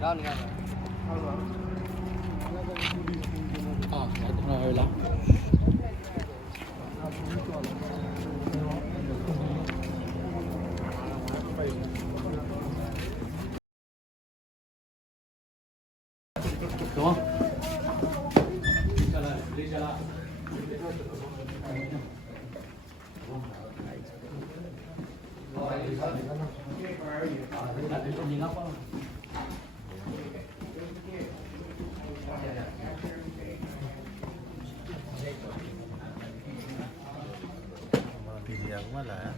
Đó này. Rồi lắm. Đúng không? Video quá là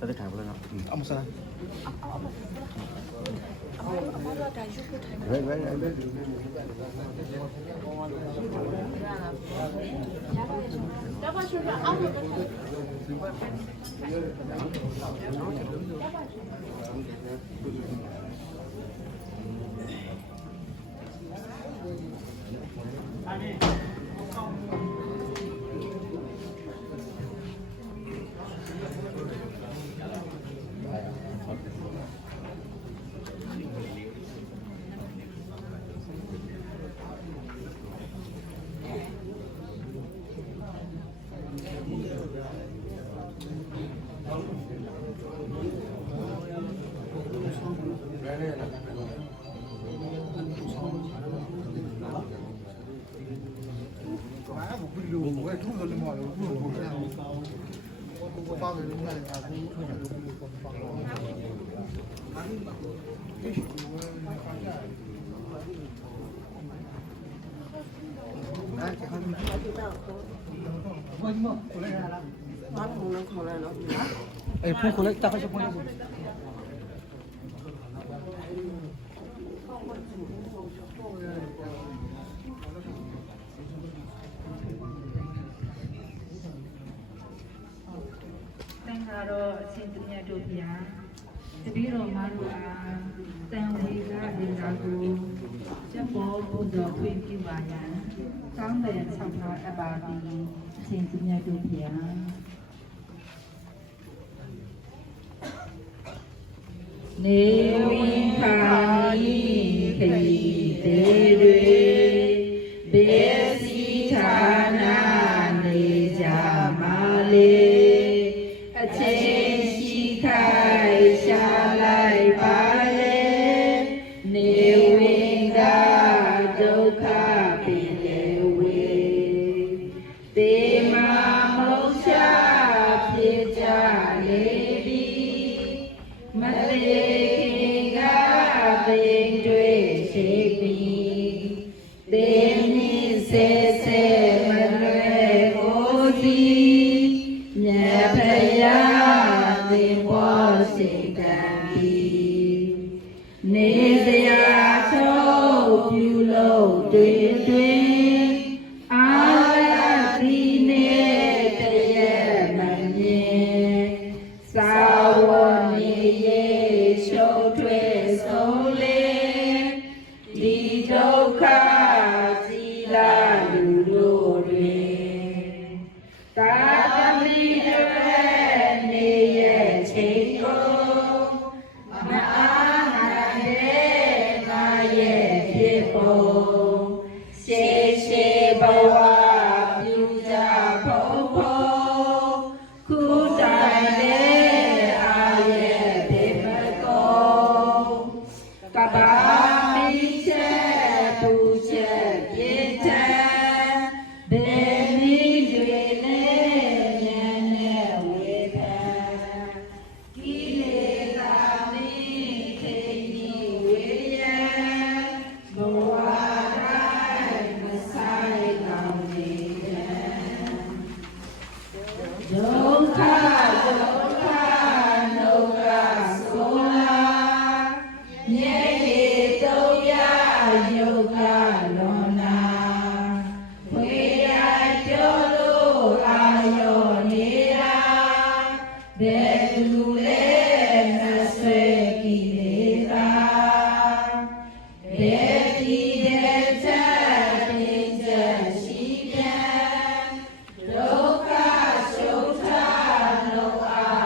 tadi kan boleh nggak? Kamu sana. Phun khổ lấy ta phải cho phun lấy. Rồi xin tự nhà chụp giá thì biết rồi mà rồi tăng đi ra đi ra cô chắc bố giờ khuyên kêu bà nhà sáng về xong rồi bà đi xin tự nhà chụp giá nếu phải thì để đuôi bé si cha na để cha ma lê ဒုက္ခရှုထလောအာ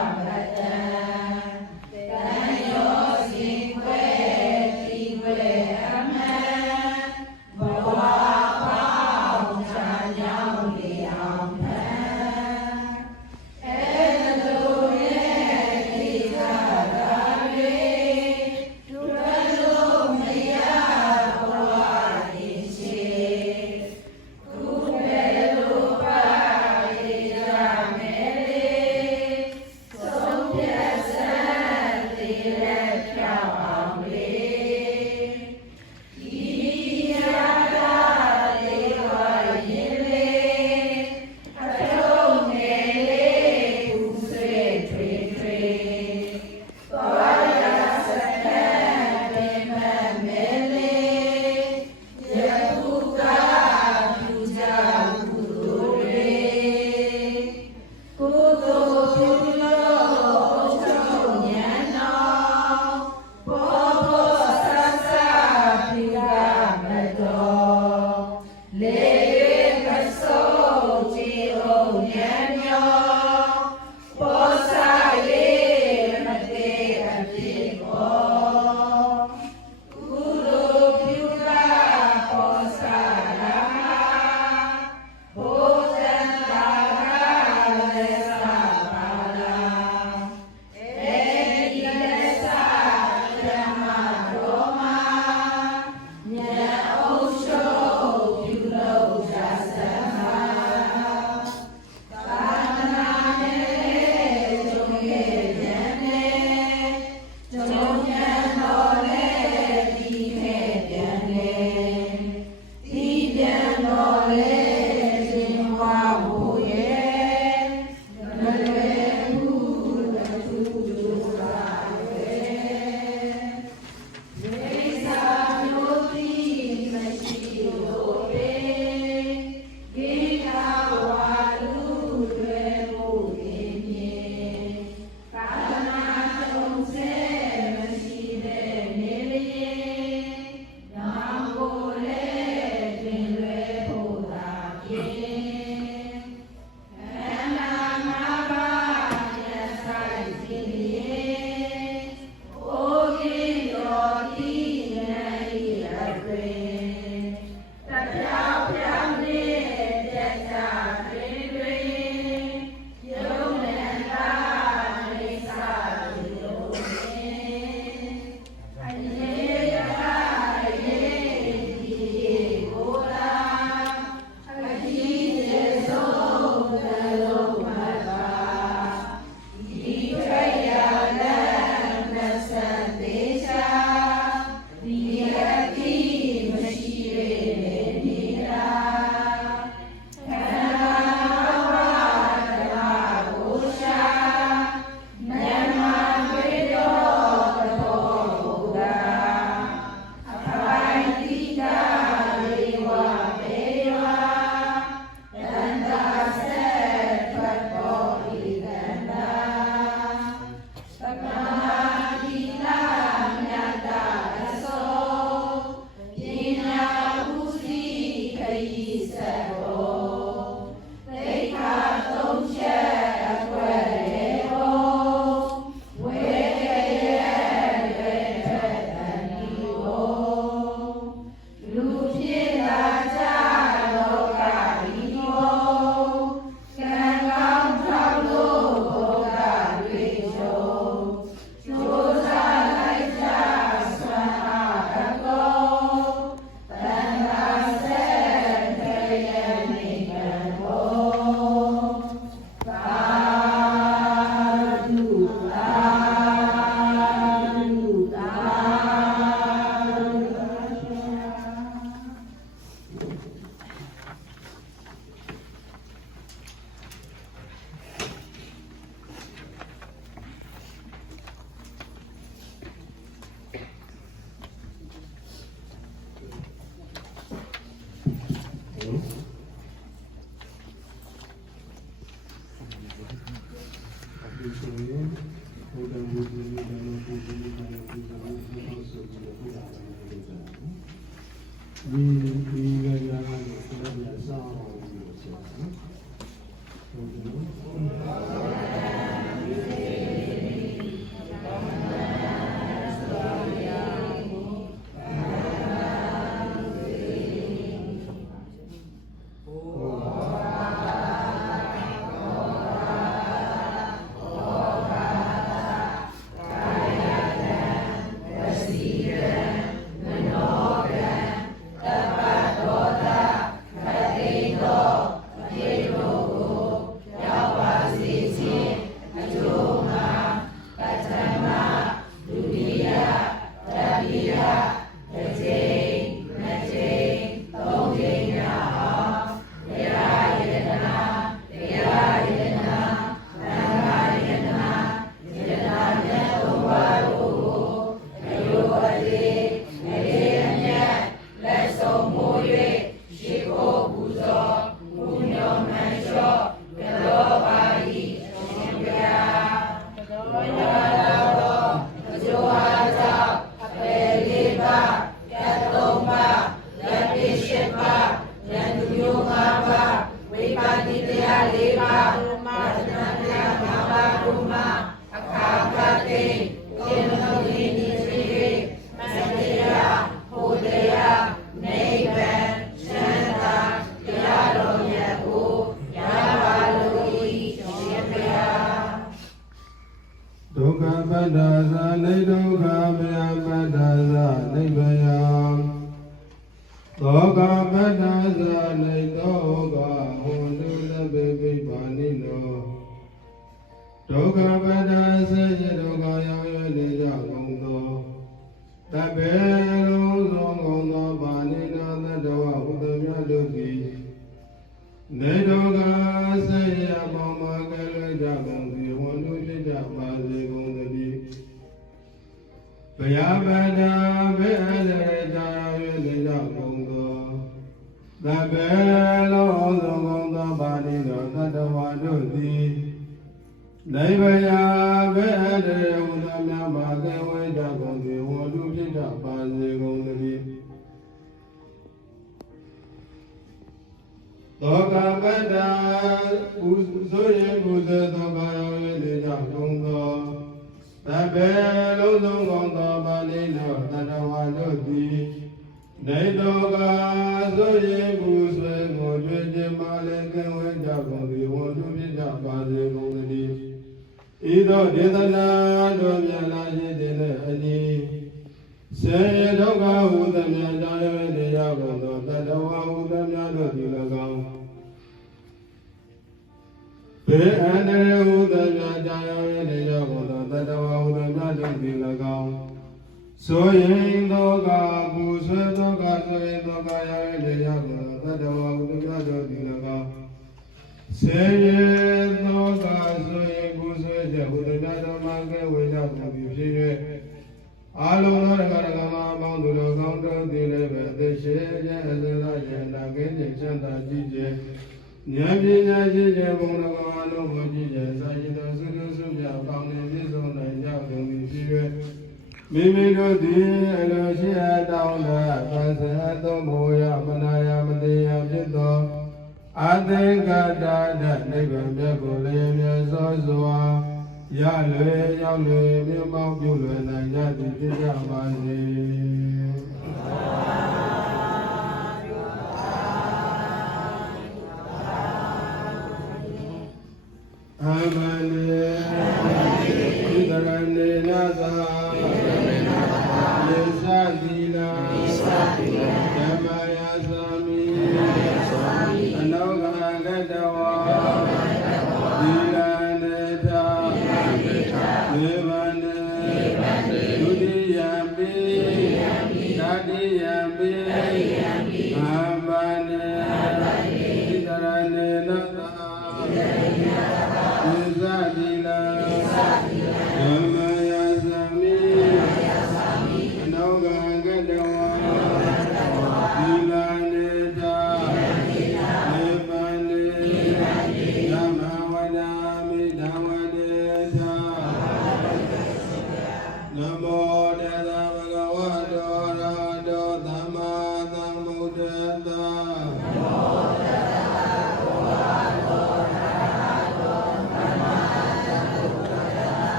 Amen.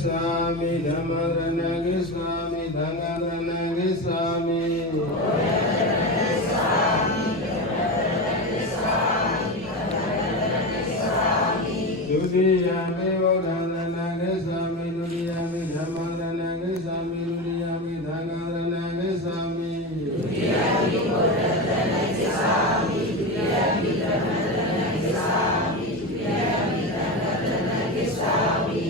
Gissami Dhammarana Gissami Dhangarana Gissami Dudiyami Bodharana Gissami Dudiyami Dhammarana Gissami Dudiyami Dhangarana Gissami Dudiyami Bodharana Gissami Dudiyami Dhammarana Gissami Dudiyami Dhangarana Gissami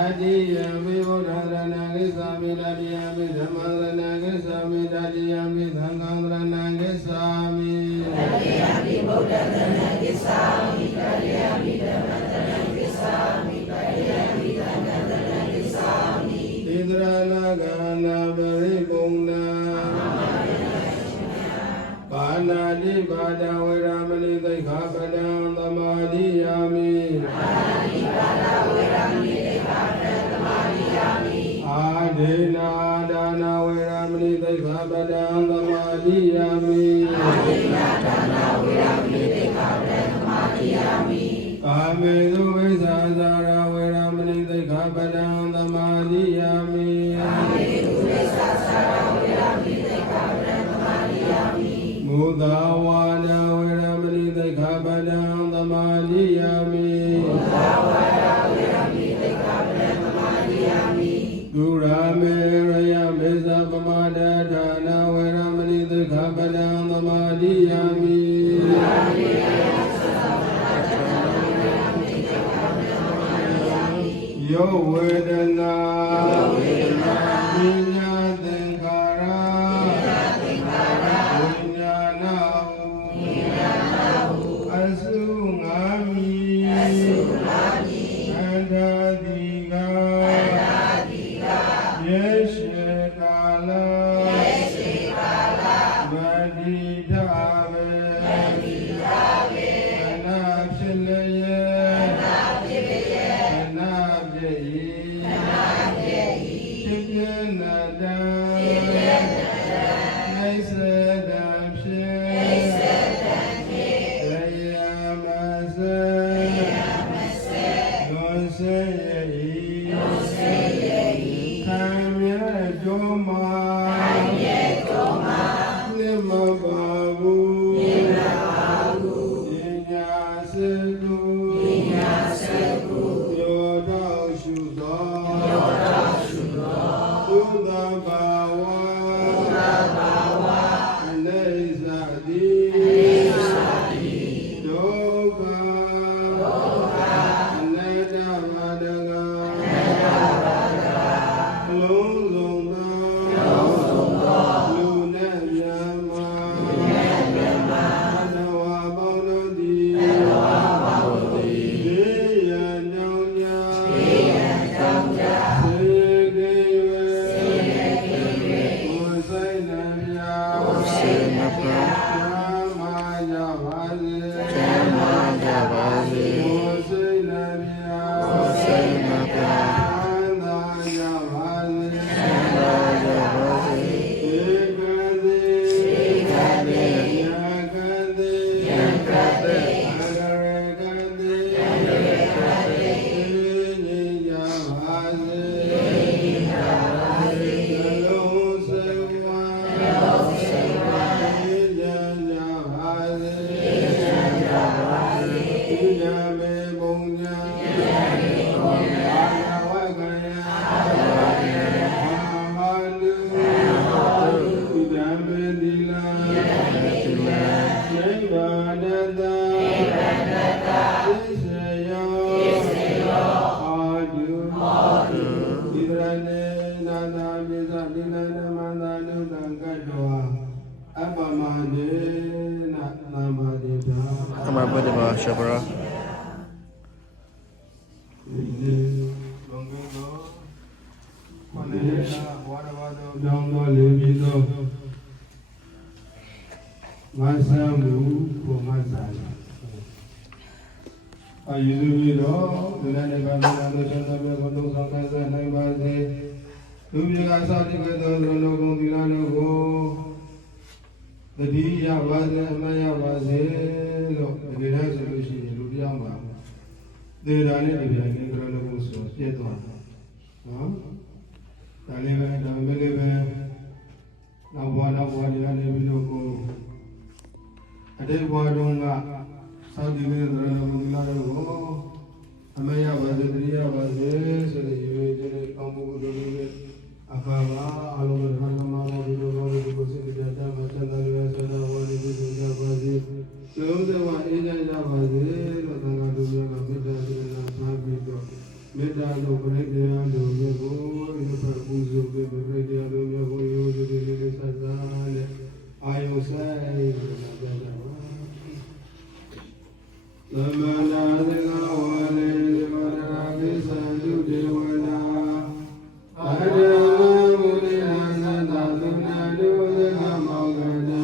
Adiyami Bodharana Gissami Dadiyami Dhammarana Gissami Dadiyami Dhangarana Gissami Dadiyami Bodharana Gissami Dadiyami Dhammarana Gissami Dadiyami Dhangarana Gissami Idrana Gana Paripurna Panadi Bada Viramani Daikhapadam Tamadiyami Panadi Bada Viramani Daikhapadam Tamadiyami Adena Dana Viramani Daikhapadam Tamadiyami Adena Dana Viramani Daikhapadam Tamadiyami Kamedu Visasara Viramani Daikhapadam Tamadiyami Kamedu Visasara Viramani Daikhapadam Tamadiyami Mudawada Viramani Daikhapadam Tamadiyami Mudawada Viramani Daikhapadam Tamadiyami Gurame Raya Mesa Pamada Dana Viramani Daikhapadam Tamadiyami Gurame Raya Yo Vedana Vinya Tenkara Vinyana Asungami Adadiga Yeshekala Madidave Anapsileye Shabara. နော်ဒါလေးပဲဒါပဲလေးပဲနောက်ဘဝတွေကနေပြီးတော့ကိုအတိတ်ဘဝတုန်းကစောင့်တည်နေတဲ့သရဏဂုံလာတော့အမေရပါစေတရိယပါစေဆိုတဲ့ရွေးတဲ့ကောင်းမှုတို့လေးအခါပါအလုံးစုံဓမ္မမှာဒီလိုကောင်းတဲ့ကိုစိတ်တရားတမ်းမှဆက်တော်ရဆန္ဒဝါဒီကိုကြပါစေလုံးစုံဝအေးချမ်းကြပါစေလို့သံဃာတို့များကမေတ္တာစေတနာမှာပြီးတော့မေတ္တာလို့ပြည့်တရားတို့မျိုးကိုဒီလိုပူဇော်ပြီးပြည့်တရားတို့မျိုးကိုရိုးရိုးလေးလေးဆက်စားနဲ့အာယုဆိုင်လာကြပါသမနာသေကဝါလေဒေဝရာကိသံတုဒေဝနာအာရမမုနိနာသတ္တသုနာတုသေကမောကနာ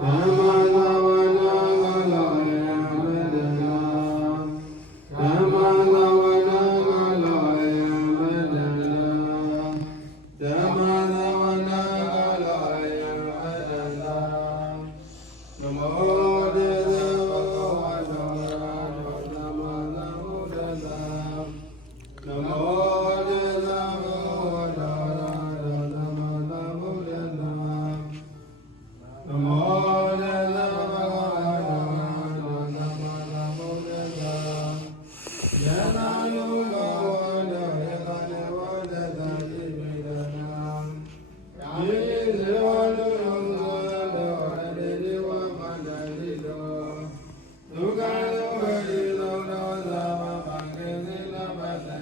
သမ္မာသဝနာကလောယံဝေဒနာသမ္မာသဝနာကလောယံဝေဒနာသမ္မာသဝနာကလောယံဝေဒနာနမောတေသဗုဒ္ဓဝါဒောရာဒောသမ္မာသမ္ဗုဒ္ဓသာနမောတေသဗုဒ္ဓဝါဒောရာဒောသမ္မာသမ္ဗုဒ္ဓသာနမောတေသဗုဒ္ဓဝါဒောရာဒောသမ္မာသမ္ဗုဒ္ဓသာယနာယုကောဝါဒောယကနေဝါဒသံဣမိဒနာယေဇေဝလုယောဇောဒောရေဒေဝမန္တလိတောဒုက္ခလောဟိသောသောသာဝပံကေသေနပတ္တိ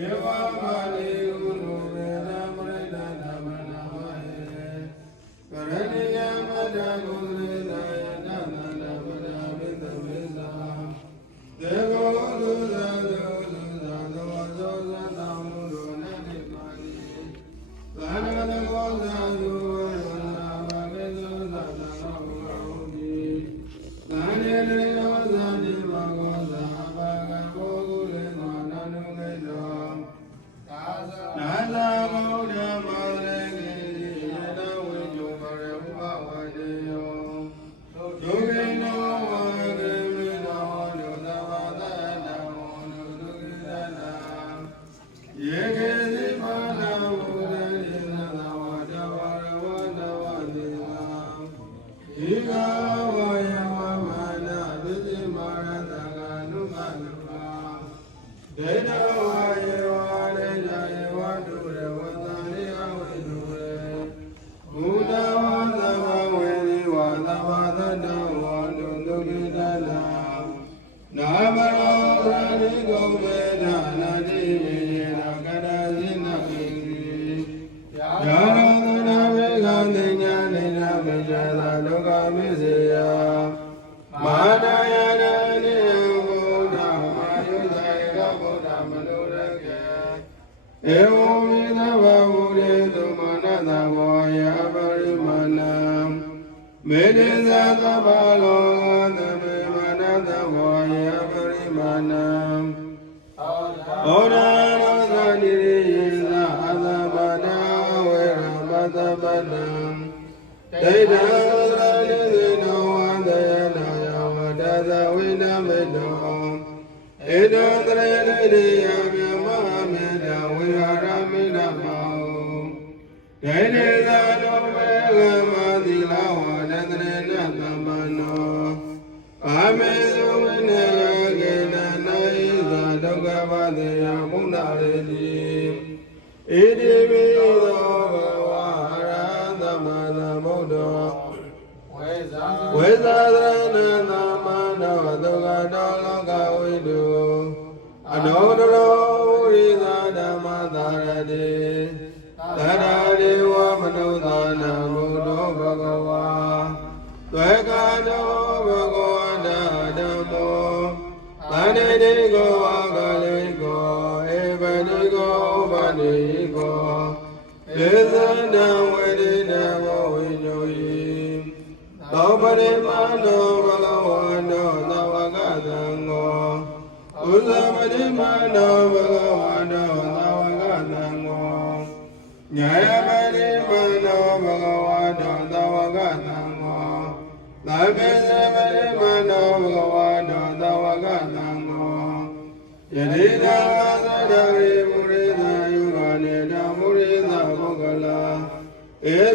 ဧဝမာလိကုဏုဝေနမရိဒနာမနာမဟေကရဏိယမတ္တဂုဏေနာယတသန္တပဒဝိတမေသာဒေဂောသုဇာသုဇာသောဇောဇာတောင်းလို့နတိပါတိသာနကကောဇာသုဝေရနာမမေသောသာသနာဟုတိသာနေလေယောဇာတိဘာဂောဇာဘာဂဘောကုလေသောနာနုလေသောနာသာဗုဒ္ဓမောလေကိယေနဝိညုပရေဥပဝါဒေယောဒုက္ခိနောဝါကေမိနောဒုသဘာသတံဝန္တုဒုက္ခိတနာယေကေသိပါဏဝုဒ္ဓေသသဝါဒဝါရဝနဝတိသာဧကဝါယဝမနာဒိတိမာရတကနုမနုပါဒေနဝါယေဝါဒေဇာယေဝတုရဝတံရိအဝိတုရေဘုဒ္ဓဝါသဗ္ဗဝေရိဝါသဗ္ဗသတ္တဝါဒုဒုက္ခိတနာနာမရောရဏိဂုံမေဒနာတိမေယေနကရဇိနမေတိယာရောသနာဝေကံတိညာနေနာမေဇာသာဒုက္ခမေစေယမာနယနာနိယဘုဒ္ဓမာယုသာယကဗုဒ္ဓမနောရကေဧဝံဝိသဗ္ဗဝုရေသုမာနသဘောယပရိမာဏံမေတ္တာသဗ္ဗလောကသဗ္ဗေမာနသဘောယပရိမာဏံဩဒရောသနိရိယေသအသဗ္ဗနာဝေရပတ္တပတ္တံဒိဋ္ဌံသရိသေနောဝန္တယနာယဝတ္တသဝိနမေတောဧတောတရေတိယမြမမေတ္တာဝိဟာရမိနမောဒိဋ္ဌိသာနောမေဃမသီလဝါဒတရေနသမ္ပန္နောကာမေသုဝိနေကေနနာယိသာဒုက္ခဝတေယမုဏ္ဏရေတိဣတိပိသောဘဝရသမ္မာသမ္ဗုဒ္ဓောဝေဇာသရဏသမ္မာနောဒုက္ခတောလောကဝိတုအနောတရောဝိသာဓမ္မသာရတိသရတိဝမနုဿာနဘုဒ္ဓောဘဂဝါသွေကတောဘဂဝန္တဓမ္မောသန္တိတိကောဝါကလိကောဧဗတိကောဥပနိကောဧသန္တံဝေဒိနဘောဝိညုယိသောပရိမာနောဘဂဝန္တောသဝကသံဃောဥဇပရိမာနောဘဂဝန္တောသဝကသံဃောညာယပရိမာနောဘဂဝန္တောသဝကသံဃောသဗ္ဗေသပရိမာနောဘဂဝန္တောသဝကသံဃောယတိသာသဒ္ဓရိ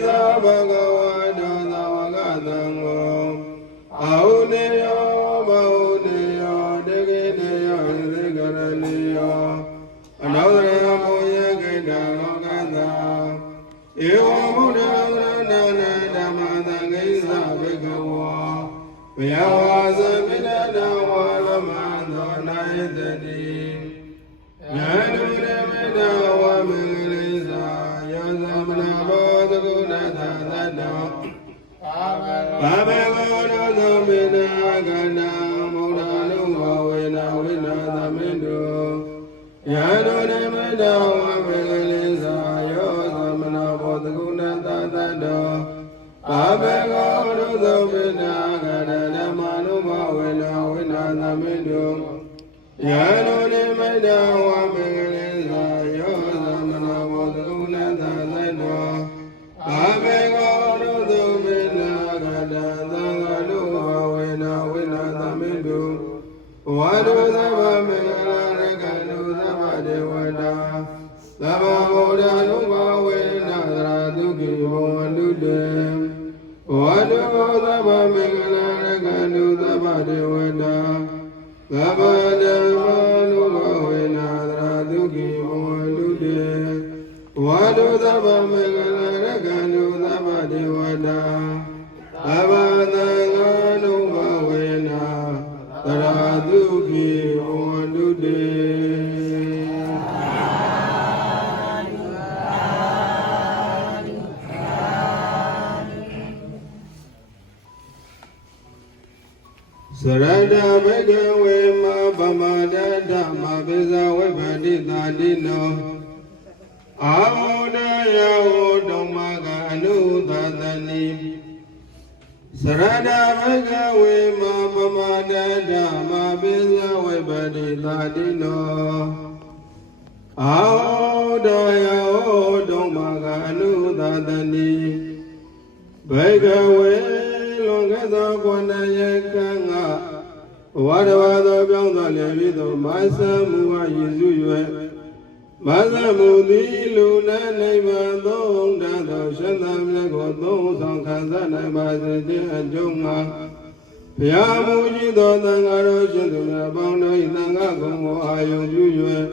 သာဘဂဝါတောသဝကသံဃောအာဟုနေယောမဟုနေယောတကိနေယောသေကရဏီယောအနောဒရမောယကိတလောကသာဧဝံဘုဒ္ဓံရဏနာဓမ္မသံဃိသဘိကဝါဘယဝါသမိနနာဝါလမသောနာယတတိညာနုရမေတဝါမင်္ဂလိသာယောသမနာဘောသကုဏသာသတ္တောဘာဘေကောရောသောမေနာကဏံမုဒ္ဒနုဘောဝေနဝိနာသမင်တုညာနုရမေတဝါမင်္ဂလိသာယောသမနာဘောသကုဏသာသတ္တောဘာဘေကောရောသောမေနာကဏံဓမ္မနုဘောဝေနဝိနာသမင်တုယာနောနိမေတဝါမင်္ဂလိသာယောသမနာဘောသကုဏသာသတ္တောဘာဘေကောရောသောမေနာကတံသံဃာနုဘောဝေနဝိနာသမင်တုဝါဒုသဗ္ဗမင်္ဂလာရကနုသဗ္ဗဒေဝတာသဗ္ဗဗုဒ္ဓနုဘောဝေနသရတုကိဘောဝန္တုတေဝါဒုသဗ္ဗမင်္ဂလာရကနုသဗ္ဗဒေဝတာသဗ္ဗဓမ္မာနုဘောဝေနသရတုကိဘောဝန္တုတေဝါဒုသဗ္ဗမင်္ဂလာရကနုသဗ္ဗဒေဝတာသဗ္ဗသံဃာနုဘောဝေနသရတုကိဘောဝန္တုတေသရတဘဂဝေမပမဒဓမ္မပိဇဝိပတိတာတိနောအာဝဒယောဓမ္မကအနုသတနိသရတဘဂဝေမပမဒဓမ္မပိဇဝိပတိတာတိနောအာဝဒယောဓမ္မကအနုသတနိဘဂဝေလွန်ခဲ့သောကွန်တရေကံကဝါဒဝါသောပြောင်းသောလည်းပြီးသောမဆမှုဝယေစု၍မဆမှုသည်လူနာနိဗ္ဗာန်သုံးတတ်သောရှင်သာမြတ်ကိုသုံးဆောင်ခံစားနိုင်ပါစေခြင်းအကျိုးမှာဘုရားမူကြီးသောသံဃာတော်ရှင်သူများပေါင်းတို့၏သံဃာကုံကိုအာယုံပြု၍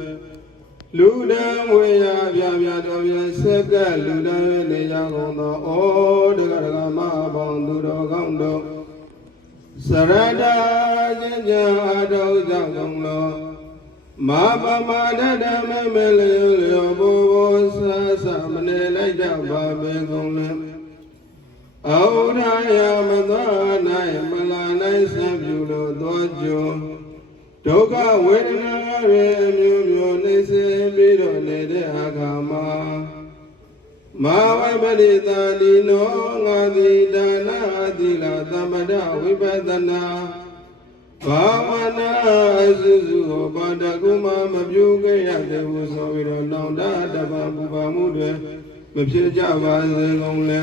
လူတံဝေယပြပြတော်ပြဆက်ကလူတံနေကြကုန်သောဩတက္ကရာမပေါင်းသူတော်ကောင်းတို့စရတခြင်းကြအထောက်ကြောင့်ကုန်လောမာပမဒဓမ္မမေလျောလျောဘောဘောဆဆမနေလိုက်ကြပါပေကုန်လေဩရာယမသော၌မလာနိုင်ဆံပြုလို့သောကြောဒုက္ခဝေဒနာရေမျိုးမျိုးနေစေပြီးတော့နေတဲ့အခါမှာမာဝိပရိတာနိနောငါတိဒါနာသီလသမ္ပဒဝိပဿနာဘာဝနာအစုစုကိုဘာတကုမမပြုခဲ့ရတဲ့ဟုဆိုပြီးတော့နောင်တတပပူပါမှုတွေမဖြစ်ကြပါစေကုန်လေ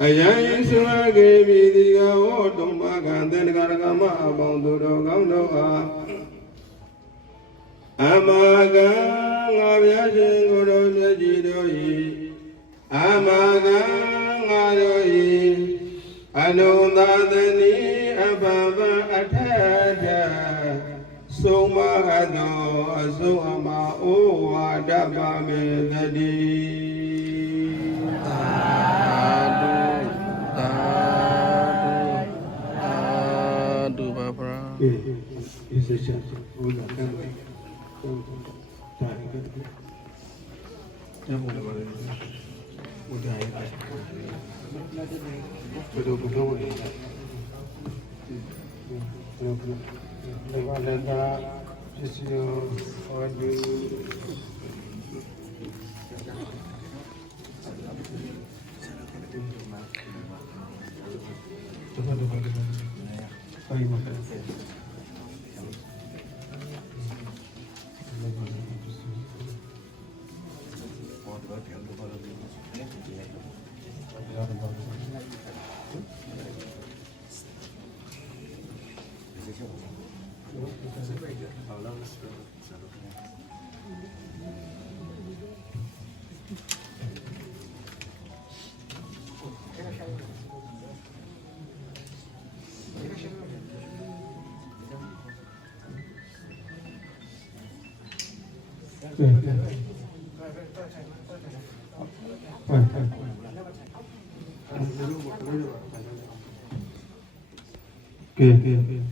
အယံစွာကေမိတိကဝေါတုံမကံတေနကရကမအပေါင်းသူတော်ကောင်းတို့အားအမကံငါဗျာရှင်ကိုယ်တော်မြတ်ကြီးတို့၏အမကံငါတို့၏အနုသာသနိအဘဘအထထသုံးမဟသောအစုအမဩဝါဒပါမေတတိis a chance for the family.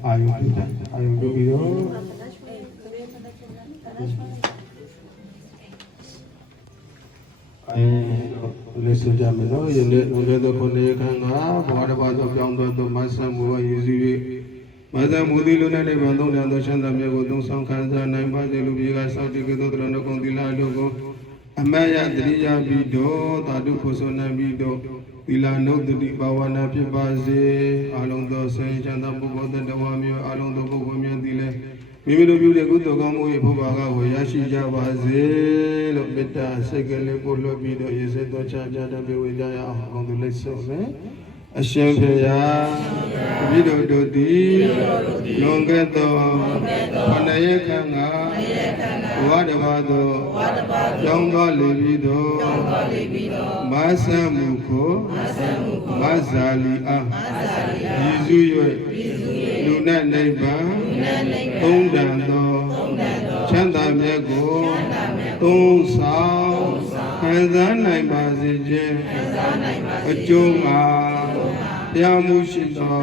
အာယုပြီးတော့လေဆိုကြမယ်နော်ယနေ့လုံးတဲ့ခုနှစ်ခန်းကဘာတပါတော့ပြောင်းသွားတော့မဆံမှုရည်စည်း၍မဆံမှုသည်လူနဲ့နိဗ္ဗာန်သုံးတဲ့သောချမ်းသာမြတ်ကိုသုံးဆောင်ခံစားနိုင်ပါစေလို့ပြေကစောင့်တည်ကြသောတရဏဂုံသီလတို့ကိုအမယတရိယာပြီးတော့သာဓုဖို့ဆိုနိုင်ပြီးတော့သီလနုတ္တိဘာဝနာဖြစ်ပါစေအလုံးသောဆင်းရဲချမ်းသာပုဂ္ဂိုလ်တ ဝါမျိုးအလုံးသောပုဂ္ဂိုလ်များသည်လည်းမိမိတို့ပြုတဲ့ကုသိုလ်ကောင်းမှု၏ဘုရားကကိုရရှိကြပါစေလို့မေတ္တာစိတ်ကလေးပို့လွှတ်ပြီးတော့ရေစက်တော်ချကြတဲ့ပြေဝေကြရအောင်ကောင်းသူလက်ဆုံးနဲ့အရှင်ဖေယမိတို့တို့သည်လွန်ခဲ့သောခဏရခန့်ကဘဝတစ်ပါးသောကြောင်းတော်လေပြီးသောမဆံမှုကိုမဇာလီအားရည်စူး၍လူနဲ့နိဗ္ဗာန်သုံးတန်သောချမ်းသာမြတ်ကိုသုံးဆောင်ခံစားနိုင်ပါစေခြင်းအကျိုးမှာတရားမှုရှိသော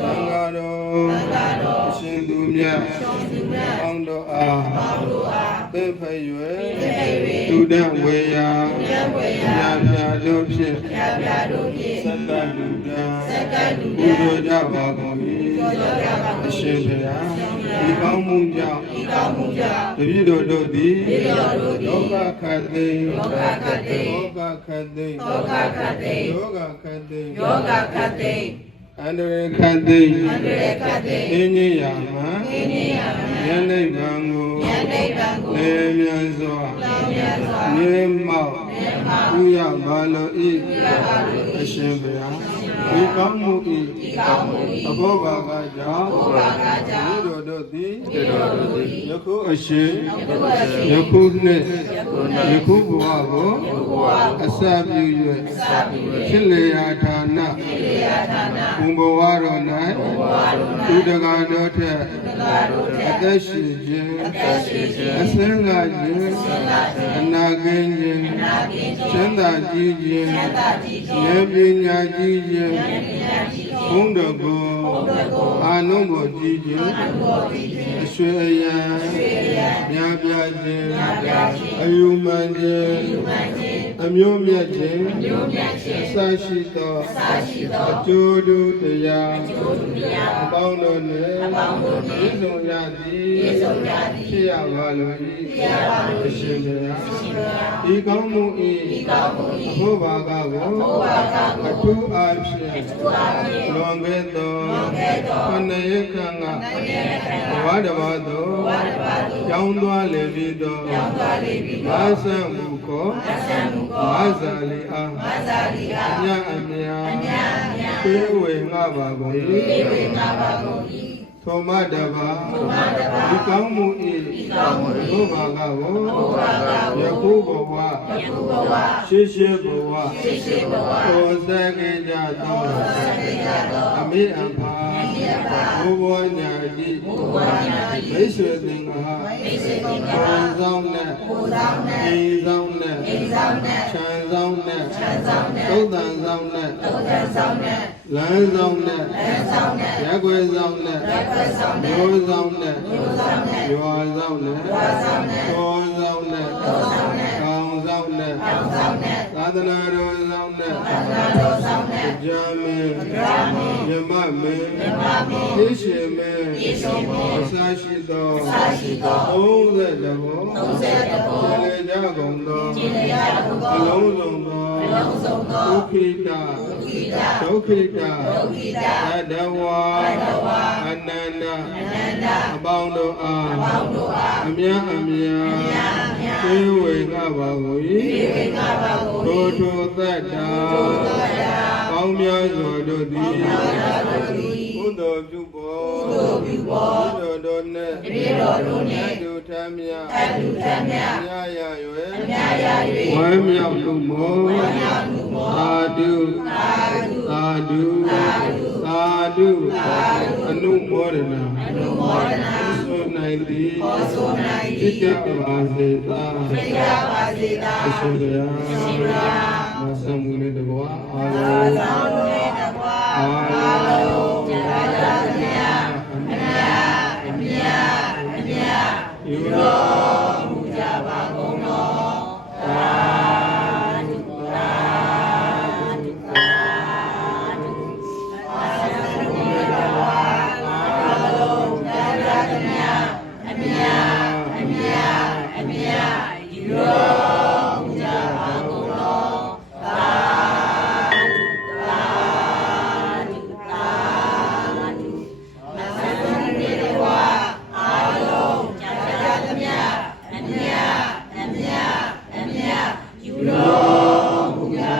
သံဃာတော်အရှင်သူမြတ်ပေါင်းတို့အားသင်ဖ၍ဒုဒဝေယမြာပြတို့ဖြင့်စက္ကတုတံပူဇော်ကြပါကုန်၏အရှင်ဘုရားဒီကောင်းမှုကြောင့်တပည့်တော်တို့သည်လောကခတ်သိယောဂခတ်သိအန္တရာယ်ခတ်သိအင်းကြီးရာမှာဉာဏ်နိဗ္ဗာန်ကိုလေမြန်စွာမြေမောက်ဥရပါလို့ဤအရှင်ဘုရားဒီကောင်းမှုဤအဘောဘာကကြောင့်ဒီတို့သည်ယခုအရှင်ယခုနှစ်ယခုဘဝကိုအစပြု၍ဖြစ်လေရာဌာနဘုံဘဝတော်၌ဥဒကတော်ထက်အသက်ရှိခြင်းအစင်းလာခြင်းအနာကင်းခြင်းချမ်းသာကြီးခြင်းဉာဏ်ပညာကြီးခြင်းဘုံတော်ကိုအာနုဘောကြီးခြင်းအရွှေအယံမြာပြခြင်းအယူမှန်ခြင်းအမျိုးမြတ်ခြင်းအစရှိသောအကျိုးတို့တရားအပေါင်းတို့နှင့်ပြည့်စုံရသည်ဖြစ်ရပါလို့ဤအရှင်ဘုရားဒီကောင်းမှုဤဘုရားကကိုအထူးအားဖြင့်လွန်ခဲ့သောခဏရခန့်ကဘဝတစ်ပါးသောကြောင်းသွားလေပြီးသောမာဆံမှုကိုမာဇာလီအားအမြအမြပြေဝေငါပါကုန်၏သောမတဘာဒီကောင်းမှုဤဘုရားကကိုယခုဘဝရှေးဘဝသောစကေကြသောအမေအဖာဘုဘောညာတိမိတ်ဆွေသင်္ဃာဘုံဆောင်နဲ့အိမ်ဆောင်နဲ့ခြံဆောင်နဲ့သုတ်တန်ဆောင်နဲ့လမ်းဆောင်နဲ့ရက်ွယ်ဆောင်နဲ့မျိုးဆောင်နဲ့ရွာဆောင်နဲ့တော်ဆောင်နဲ့ကောင်းဆောင်နဲ့သာသနာတော်ဆောင်နဲ့ကြံမင်းမြမမင်းသိရှင်မင်းအစရှိသော30တဘောကျေလေကြကုန်သောအလုံးစုံသောဒုခိတတဝါအနန္တအပေါင်းတို့အားအမြတ်သေဝေငါပါကို၏ထိုသက်တာကောင်းမြတ်စွာတို့သည်ဘုဒ္ဓပြုပေါ်ဘုဒ္ဓတော်နှင့်အတူထမ်းမြတ်မြာရ၍ဝမ်းမြောက်မှုမောသာဓု ธุอนุโมทนาဆိုနိုင်သည်ဖြစ်ကြပါစေသာအရှင်ဘုရားမဆံမှုနဲ့တကွာအာလုံးကြာကြာမြတ်အမြယူတော်မူကြပါကုန်တော်သာဓုသာဓုသာဓုအာသမှုနဲ့တကွာအာလုံးကြာကြာမြတ်အမြယူတော်မူကြ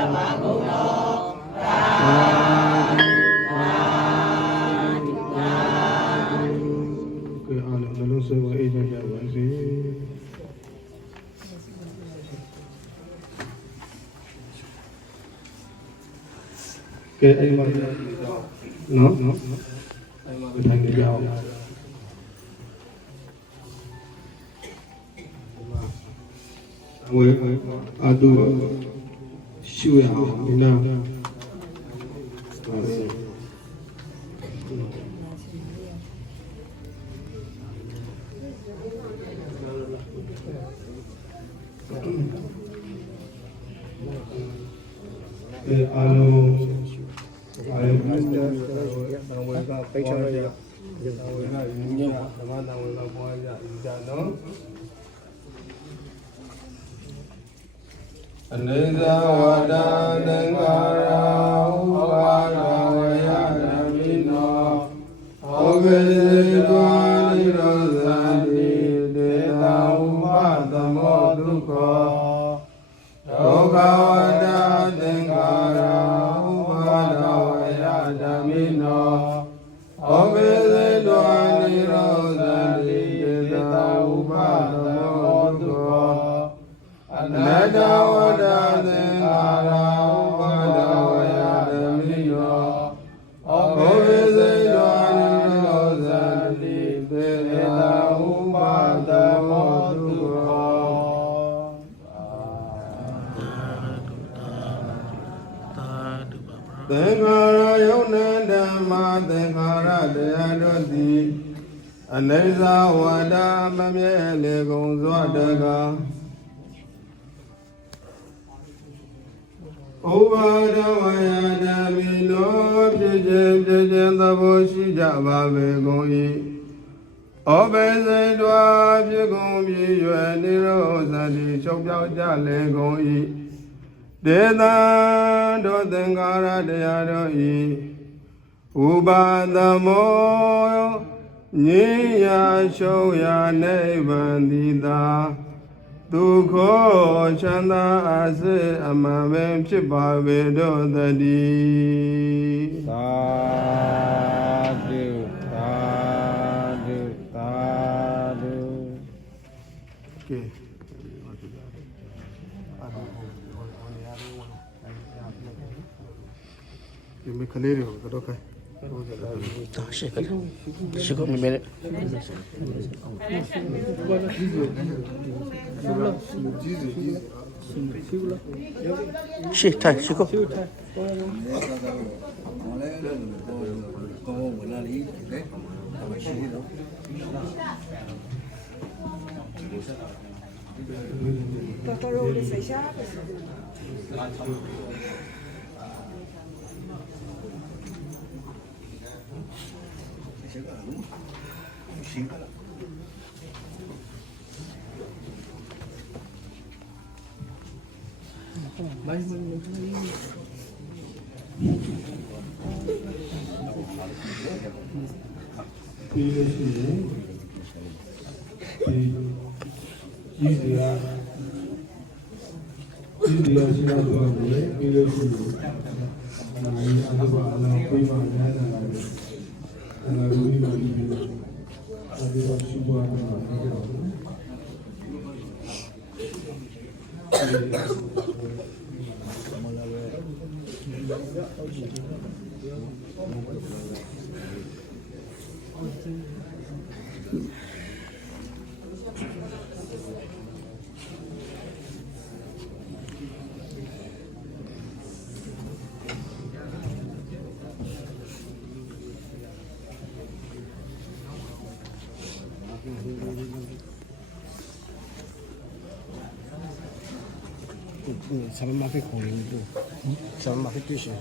ပါကုန်တော်သာကဲအဲ့မှာနော်အဲ့မှာထိုင်နေကြအောင်ဝေအာတုရှုရအောင်ဒီနာပါစေအာလုံးအာယုမစ္စတာသံဝေကပိတ်ချရရသံဝေကညညဓမ္မသံဝေကပွားရဤကြနော်အနေဇဝဒသင်္ကာရာဥပါဒဝယဓမ္မိနောဩကေတွာနိရောဇာတိဒေတာဥပသမောဒုက္ခောဒုက္ခဝဒသင်္ကာရာဥပါဒဝယဓမ္မိနောဩကေတွာနိရောဇာတိဒေတာဥပသမောဒုက္ခောအနတ္တဝဒသင်္ခါရဥပါဒဝယဓမ္မိနောဩဘောဝိစေတောနိရောဇာတိသေတာဥပါဒမောဒုက္ခောသင်္ခါရယုံနံဓမ္မသင်္ခါရတရားတို့သည်အနိစ္စဝဒမမြဲလေကုန်စွာတကားဥပါဒဝယဓမ္မိနောဖြစ်ခြင်းသဘောရှိကြပါပေကုန်၏ဩဘေစေတွာဖြစ်ကုန်ပြီရွယ်နိရောဇာတိချုပ်ပြောက်ကြလေကုန်၏ဒေသံတို့သင်္ကာရတရားတို့၏ဥပါဒမောညင်ရာရှုံးရာနိဗ္ဗာန်တိသာဒုက္ခချမ်းသာအစစ်အမှန်ပဲဖြစ်ပါပေတော့တည်းသာဓုသာဓုသာဓုကဲဒီမခလေးတွေကိုတော့ခိုင်းရှေ့ကမမေရှေ့ထိုင်ရှေ့ကိုပြီးလို့ရှိရင်ကြီးစရာရှိတော့ပြီးလို့ရှိရင်နိုင်အဘအလောင်းပြေးမှများတယ်အနာလူကြီးတို့ပြီးတော့အဲဒီတော့ရှိသွားတယ်咱们马飞空灵度，咱们马飞对学。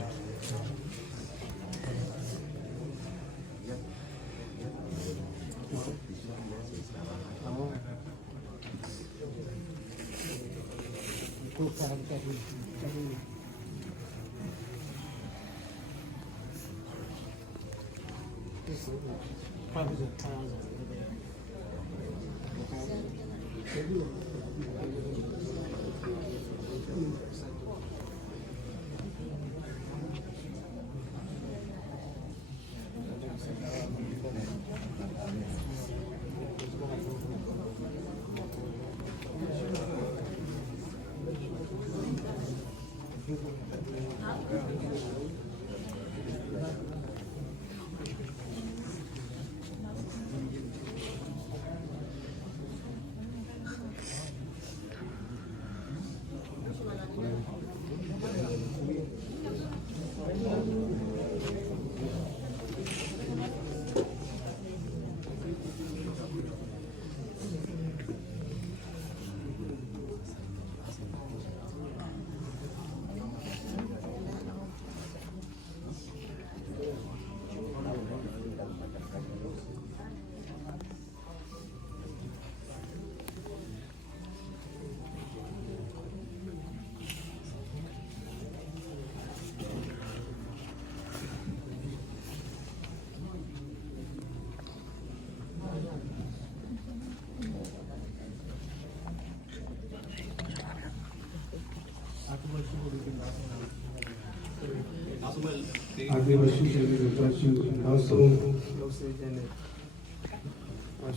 အာဒီမရှိတဲ့လူတွေတော့ရှိနောက်ဆုံးလောက်စေတဲ့နဲ့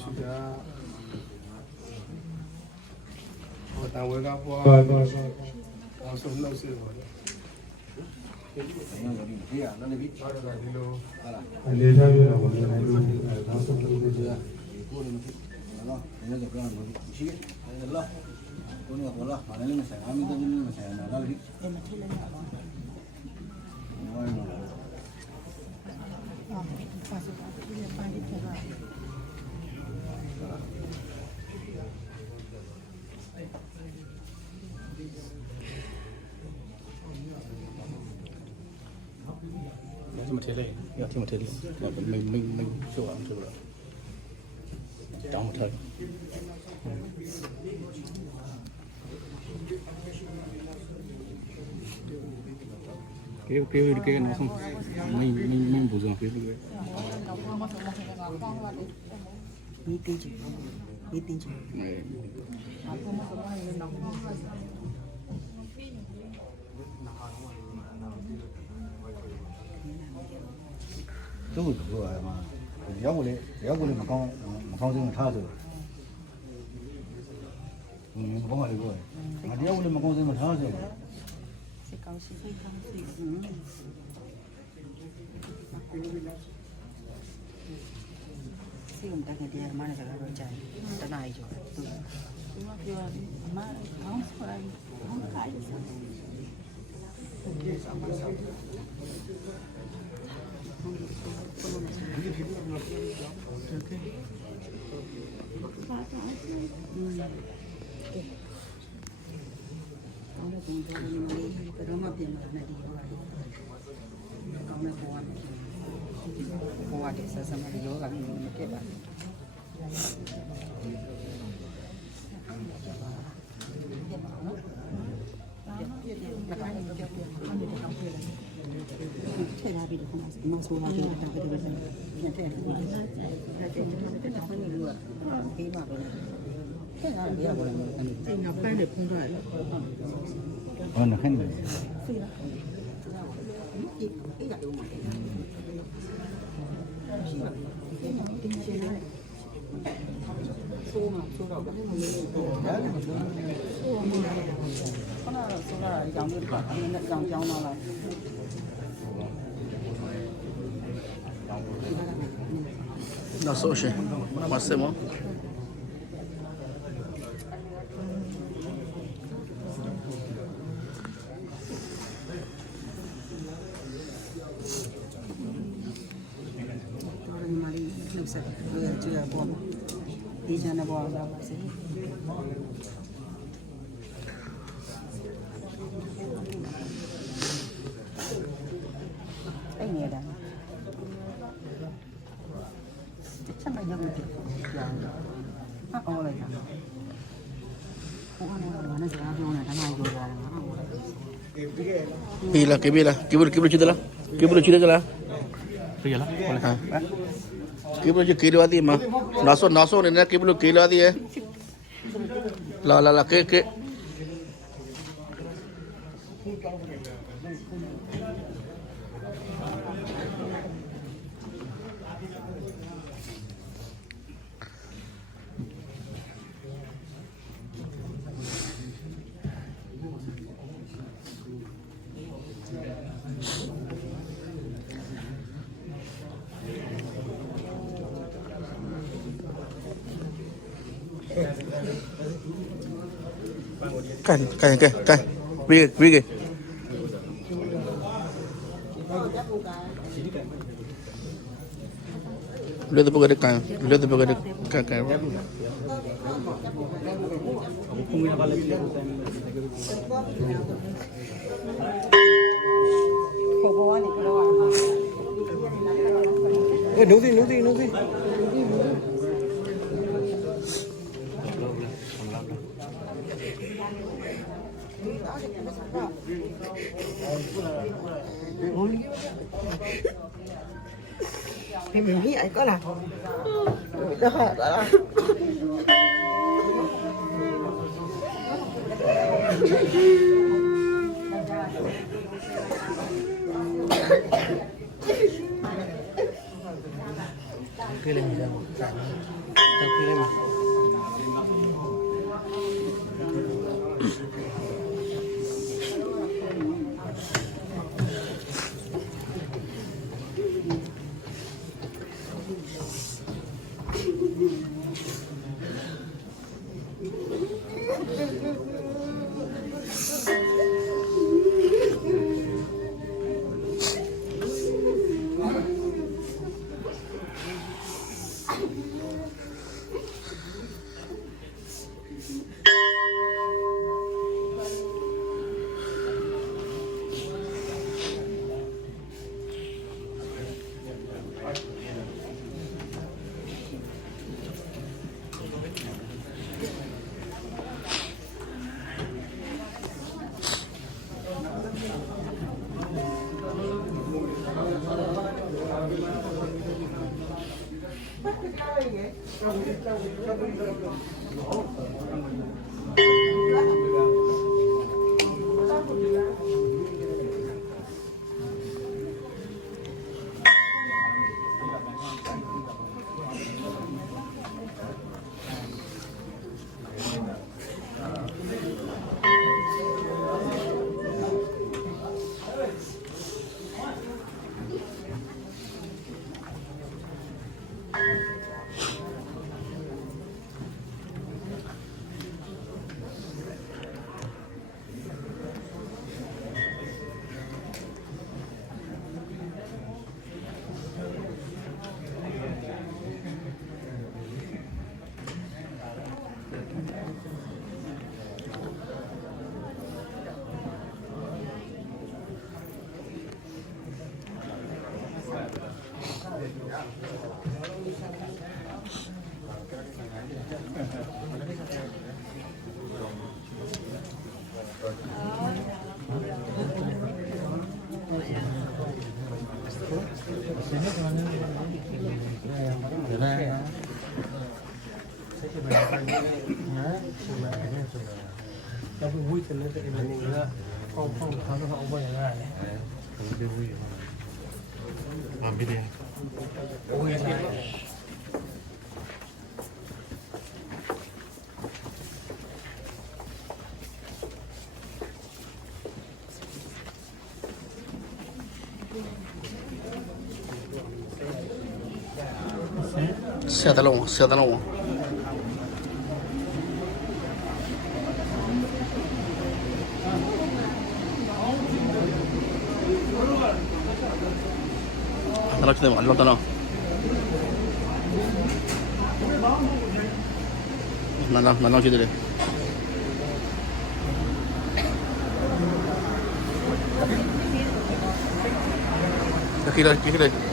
ရှိတာဟောတန်ဝဲကပွားတော့နောက်ဆုံးလောက်စေပါလေဒီကလည်းဒီလိုအနေထားရတော့လည်းနောက်ဆုံးလောက်စေတာကိုယ်လည်းနော်လည်းကြောက်ကြမှာရှိတယ်လားကိုယ်ကဘောလားမလည်းမဆိုင်အမိတည်းမဆိုင်နာလာပြီမထလည်းရပါ这么贴嘞，要这么贴嘞，要不没说完是不是？当不贴。cái nó không mình bổ sung cái tôi rồi mà giáo của mà con riêng tha rồi mình có hỏi rồi mà giáo của mà con riêng mà tha rồi 지금 딱 이제 많이 들어가고 있잖아요. 떠나야죠. 엄마 강수랑 강가 있어. Kuatisa sama dia orang ini kita. Saya habis masuk lagi kita ke dalam. Nanti kita tak boleh luar. Lima boleh. Saya dia boleh. Saya ngapain dia pun dah. Oh, nak kan? Nó sôi xe, mà xem không? အေးချမ်းတဲ့ဘဝကိုရောက်ပါစေအဲ့နေတာချက်မရုပ်ကြည့်ပြန်အော်လိုက်တာဟိုကနေစကားပြောနေတာဒါမှပြောတာငါအော်လိုက် Pila, que pila, que chutela, que chutela. Pila, hola. Que kilo adi ma. Naso ne que kilo adi hai. La que. Cái. Big. Lihat apa gede kan? Kan. Nuti. Mình nghĩ ấy có là đó là Cái này là cái này. Xe tao lông. Tao nói chuyện với anh luôn tao nào. နောက်ရှိတယ်ခိလိုက်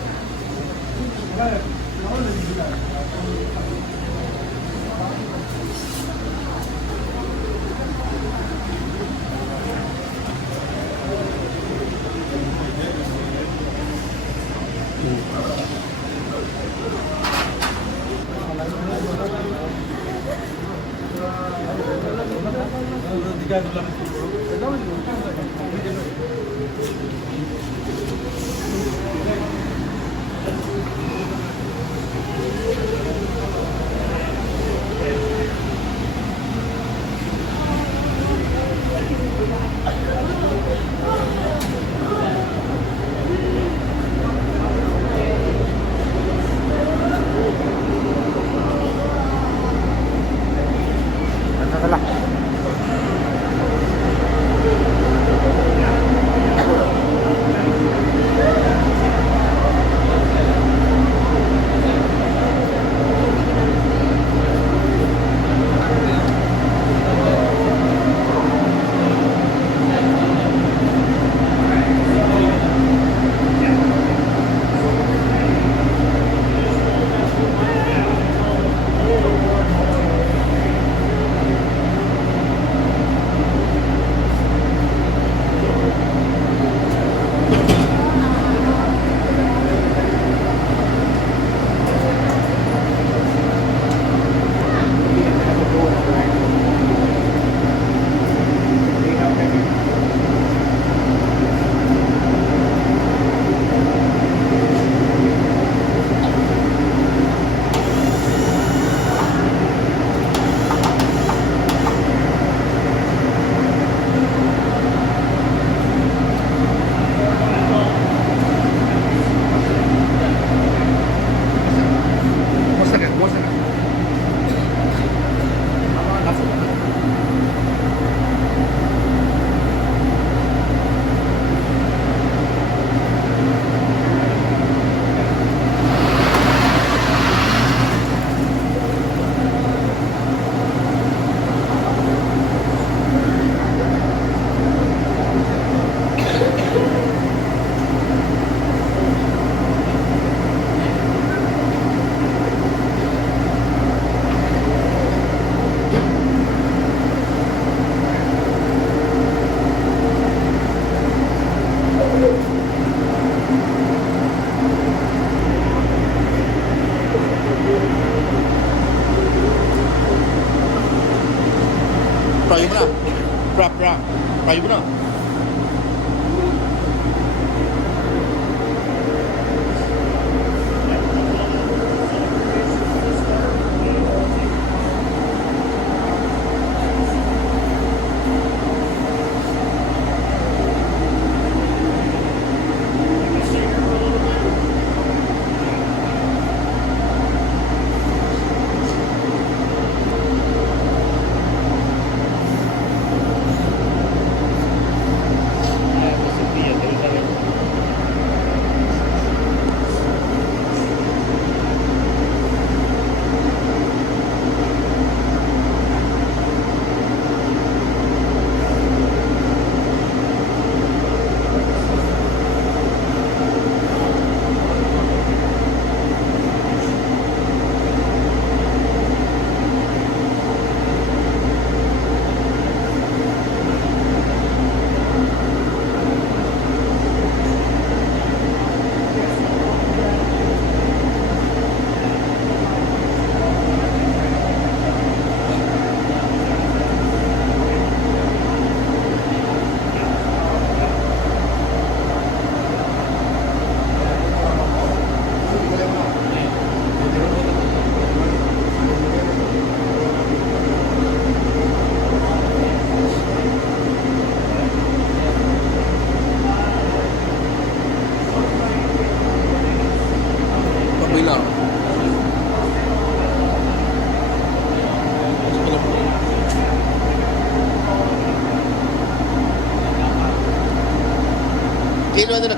Prayo mo na.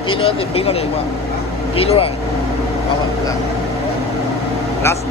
Kilo de pino de igual. Kilo, last